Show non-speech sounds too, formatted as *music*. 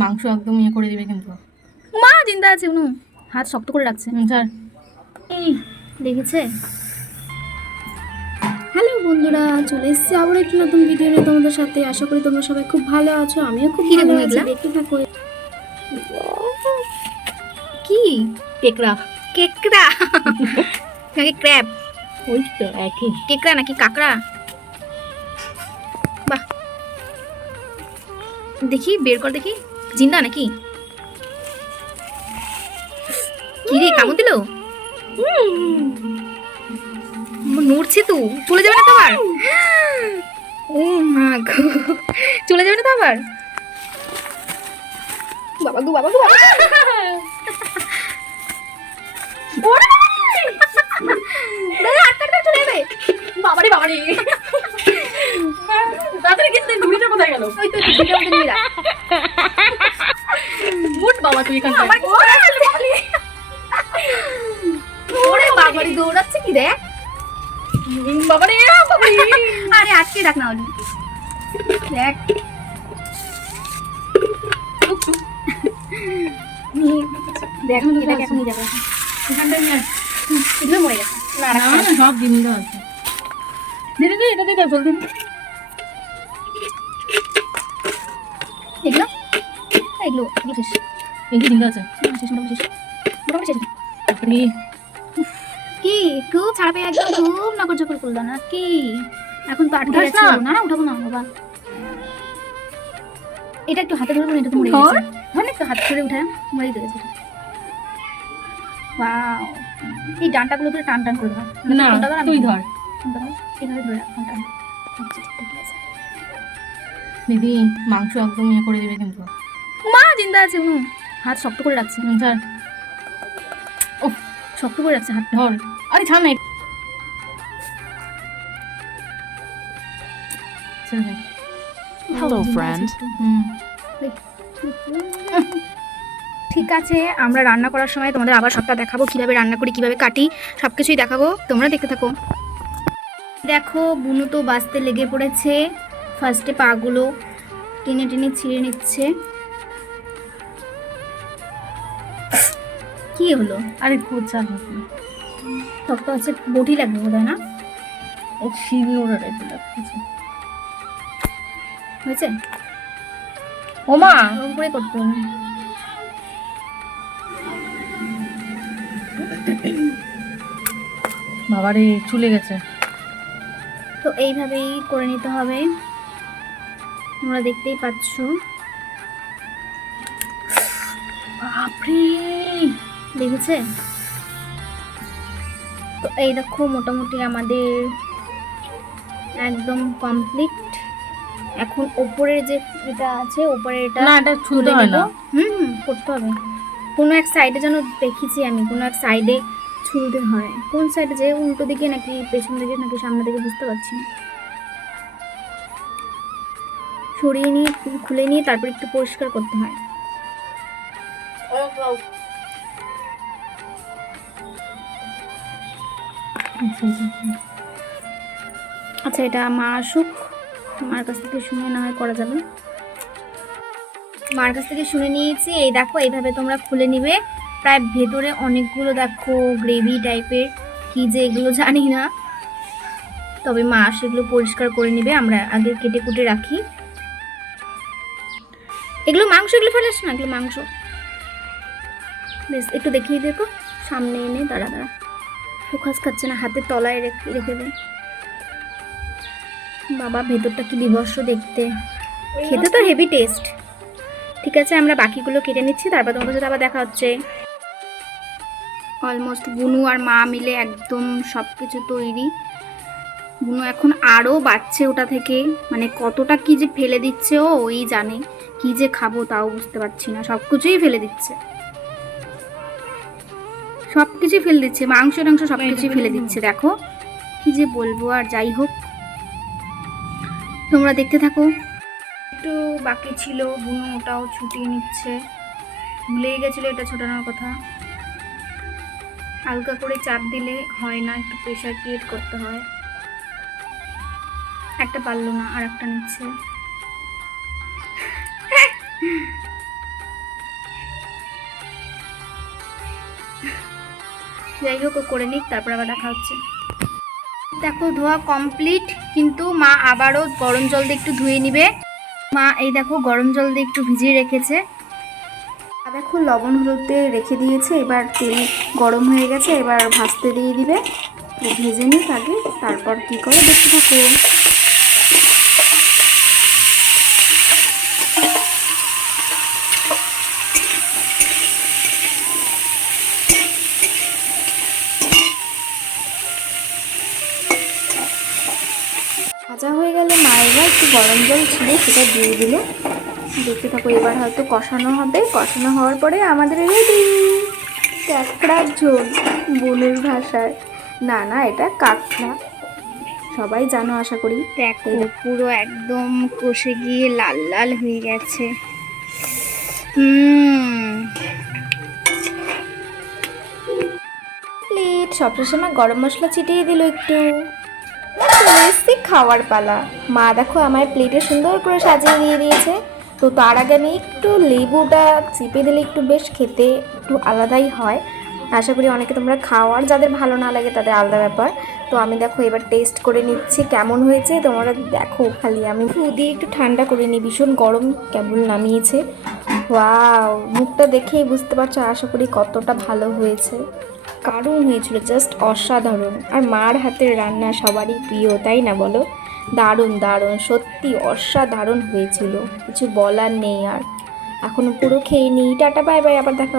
মাংস একদম ইয়ে করে দিবে কিন্তু। মা জিন্দা আছে উনু। হাত শক্ত করে রাখছে। স্যার এই দেখেছে? হ্যালো বন্ধুরা চলে এসেছি আবার একটি নতুন ভিডিও নিয়ে তোমাদের সাথে। আশা করি তোমরা সবাই খুব ভালো আছো আমিও খুব ভালো আছি? দেখতে থাকো। কি? কেকড়া। কেকড়া? নাকি ক্র্যাব? ওই তো একই। কেকড়া নাকি কাকড়া? বাহ। দেখি বের কর দেখি। জিন্দা নাকি? কি রে কামড় দিল? নড়ছে তো চলে যাবে না তো আবার? ও মা গো চলে যাবে না তো আবার? বাবা গো বাবা গো বাবারে বাবারে। তাড়াতাড়ি কিন্তু ঘুড়িটা কোথায় গেল? ওই তো তুই এখান আমার কিছু করার নেই। ওরে বাবারে। দৌড়াচ্ছে কি দেখ? বাবারে বাবারে। আরে আটকে রাখ না হলে দেখ। দেখ এখন যাবে। এখানটায় নিয়ে এগুলো মরে গেছে। না না না সব জিনিস আছে। দিদি দিদি এটা দিদি জলদি এগুলো? এগুলো এগুলো শেষ। এই যে আছে মোটামুটি শেষ। মোটামুটি কি? খুব ছাড়া পেয়ে একদম খুব নকর চকর করল না? কি? এখন তো আটকে গেছে। না। না না উঠাবো না বাবা। এটা একটু হাতে ধরবো না এটা তো মরে গেছে। ধর একটু হাত ধরে উঠে মরেই তো গেছে। ওয়াও। এই ডানটাগুলো ধরে টান টান করে ধর। না ফোনটা ধর, আমি তুই ধর। এভাবে ধরে রাখ ফোনটা আচ্ছা। দিদি মাংস একদম ইয়ে করে দিবে কিন্তু। মা জিন্দা আছে হাত শক্ত করে রাখছে। হুম, ও শক্ত করে রাখছে হাত ধর। আরে ছাড় না friend. হুম। ঠিক আছে আমরা রান্না করার সময় তোমাদের আবার সবটা দেখাবো কীভাবে রান্না করি কীভাবে কাটি সব কিছুই দেখাবো। তোমরা দেখতে থাকো। দেখো বুনু তো বাঁচতে লেগে পড়েছে। ফার্স্টে পাগুলো টেনে টেনে ছিঁড়ে নিচ্ছে। কি হলো? আরে খুব চাল শক্ত আছে বটি লাগবে বোধ না? ও শিল নোড়া টাইপের লাগতেছে হয়েছে? ওমা ওরকম করে করতে হবে। বাবারে চলে গেছে। তো এইভাবেই করে নিতে হবে। তোমরা দেখতেই পাচ্ছ। বাপরে! দেখেছে? তো এই দেখো মোটামুটি আমাদের একদম কমপ্লিট এখন ওপরের যে এটা আছে ওপরের এটা না এটা তুলে হয় না। হুম হুম, করতে হবে। কোনো এক সাইডে যেন দেখেছি আমি কোনো এক সাইডে ছুলতে হয়। কোন সাইডে যে উল্টো দিকে নাকি পেছন দিকে নাকি সামনে দিকে বুঝতে পারছি না। সরিয়ে নিয়ে খুলে নিয়ে তারপর একটু পরিষ্কার করতে হয়। আচ্ছা এটা মা আসুক। মার কাছ থেকে শুনে না হয় করা যাবে। মার কাছ থেকে শুনে নিয়েছি। এই দেখো, এইভাবে তোমরা খুলে নিবে। প্রায় ভেতরে অনেকগুলো দেখো, গ্রেভি টাইপের। কি যে এগুলো জানি না। তবে মা সেগুলো পরিষ্কার করে নেবে। আমরা আগে কেটে কুটে রাখি। এগুলো মাংস, এগুলো ফেলাস না? এগুলো মাংস। বেশ, একটু দেখিয়ে দেখো। সামনে এনে দাঁড়া দাঁড়া। ফোকাস খাচ্ছে না হাতের তলায় রেখে রেখে দে। বাবা, ভেতরটা কি বিভৎস দেখতে? খেতে তো হেভি টেস্ট ঠিক আছে, আমরা বাকিগুলো কেটে নিচ্ছি, তারপর তোমাদের সাথে আবার দেখা হচ্ছে। অলমোস্ট বুনু আর মা মিলে একদম সব কিছু তৈরি। বুনু এখন আরও বাড়ছে ওটা থেকে। মানে কতটা কি যে ফেলে দিচ্ছে ও, ওই জানে। কি যে খাব তাও বুঝতে পারছি না। সব কিছুই ফেলে দিচ্ছে। সব কিছুই ফেলে দিচ্ছে মাংস টাংস সব কিছুই ফেলে দিচ্ছে দেখো। কি যে বলব আর যাই হোক। তোমরা দেখতে থাকো। একটু বাকি ছিল বুনো ওটাও ছুটিয়ে নিচ্ছে। ভুলেই গেছিল এটা ছোটানোর কথা। হালকা করে চাপ দিলে হয় না একটু প্রেশার ক্রিয়েট করতে হয়। একটা পারল না আর একটা নিচ্ছে। *laughs* যাই হোক করে নিক, তারপর আবার দেখা হচ্ছে। দেখো, ধোয়া কমপ্লিট কিন্তু মা আবারও গরম জল দিয়ে একটু ধুয়ে নিবে। মা, এই দেখো, গরম জল দিয়ে একটু ভিজিয়ে রেখেছে। দেখো, লবণ হলুদ রেখে দিয়েছে, এবার তেল গরম হয়ে গেছে, এবার ভাজতে দিয়ে দিবে। ভেজে নিক আগে, তারপর কী করে, দেখতে থাকো। গেলে মায়েরা একটু গরম জল ছিল সেটা দিয়ে দিল। দেখতে থাকো এবার হয়তো কষানো হবে। কষানো হওয়ার পরে আমাদের রেডি ক্যাকড়ার ঝোল বোনের ভাষায়। না না এটা কাঁকড়া। সবাই জানো আশা করি। দেখো পুরো একদম কষে গিয়ে লাল লাল হয়ে গেছে। প্লেট সবশেষে সময় গরম মশলা ছিটিয়ে দিল একটু। চলে খাওয়ার পালা। মা দেখো আমার প্লেটে সুন্দর করে সাজিয়ে দিয়ে দিয়েছে। তো তার আগে আমি একটু লেবুটা চিপে দিলে একটু বেশ খেতে একটু আলাদাই হয়। আশা করি অনেকে তোমরা খাওয়ার যাদের ভালো না লাগে তাদের আলাদা ব্যাপার। তো আমি দেখো এবার টেস্ট করে নিচ্ছি কেমন হয়েছে। তোমরা দেখো খালি আমি দিয়ে একটু ঠান্ডা করে নিই। ভীষণ গরম কেমন নামিয়েছে। ওয়াও মুখটা দেখেই বুঝতে পারছ, আশা করি কতটা ভালো হয়েছে। কারণ হয়েছিল জাস্ট অসাধারণ। আর মার হাতের রান্না সবারই প্রিয়, তাই না বলো? দারুণ দারুণ, সত্যি অসাধারণ হয়েছিল। কিছু বলার নেই আর। এখনও পুরো খেয়ে নিই। টাটা বাই বাই আবার দেখা